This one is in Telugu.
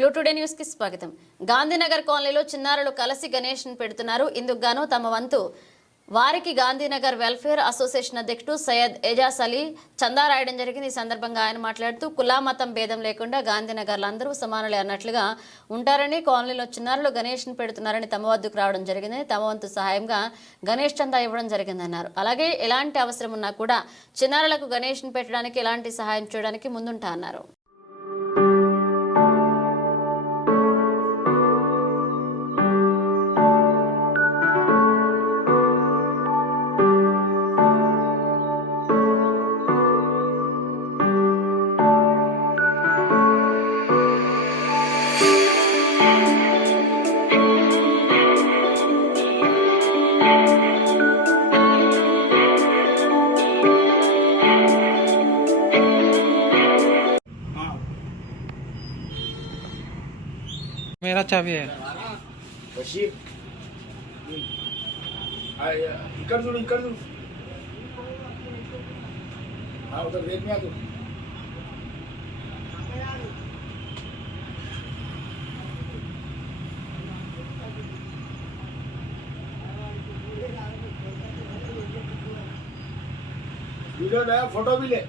క్లూ టుడే న్యూస్ కి స్వాగతం. గాంధీనగర్ కాలనీలో చిన్నారులు కలిసి గణేష్ ని పెడుతున్నారు. ఇందుకు గాను తమ వంతు వారికి గాంధీనగర్ వెల్ఫేర్ అసోసియేషన్ అధ్యక్షుడు సయ్యద్ ఎజాజ్ అలీ చందా రాయడం జరిగింది. ఈ సందర్భంగా ఆయన మాట్లాడుతూ కుల మతం భేదం లేకుండా గాంధీనగర్లో అందరూ సమానులే అన్నట్లుగా ఉంటారని, కాలనీలో చిన్నారులు గణేష్ ని పెడుతున్నారని తమ వద్దకు రావడం జరిగిందని, తమ వంతు సహాయంగా గణేష్ చందా ఇవ్వడం జరిగిందన్నారు. అలాగే ఎలాంటి అవసరం ఉన్నా కూడా చిన్నారులకు గణేష్ ని పెట్టడానికి ఎలాంటి సహాయం చేయడానికి ముందుంటా అన్నారు. मेरा चाबी है बशीर इकर दूर हाँ उधर वेग में आ तू वीडियो ले फोटो भी ले